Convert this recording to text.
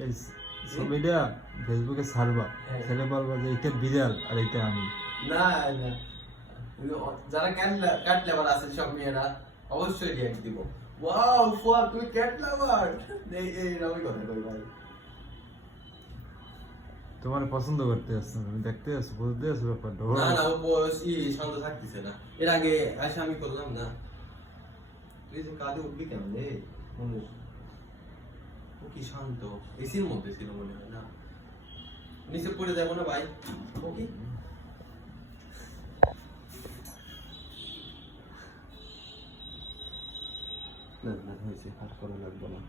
এই ছবিটা ফেসবুকে ছাড়বা, ছেলে বলবা যে এটা বিড়াল আর এটা আমি। না না, যারা ক্যাট লাভার আছে সব মেয়েরা অবশ্যই রিয়াক্ট দিব, ওয়াও ফুয়া তুই ক্যাট লাভার, এই রকমই কথা কই ভাই। তোমার পছন্দ করতে আসছো, তুমি দেখতে আসছো, বুঝতে আসছো ব্যাপারটা। না না, ও বয়সী শান্ত থাকতেছে না, এর আগে আয়সা আমি করলাম না। তুই যে কাঁধে উঠবি কেন রে মনুষ? ও কি শান্ত, এসির মধ্যে ছিল মনে হয় না, নিচে পড়ে যাবো না ভাই। ও কি না না হয়েছে, হাত করা লাগবে না।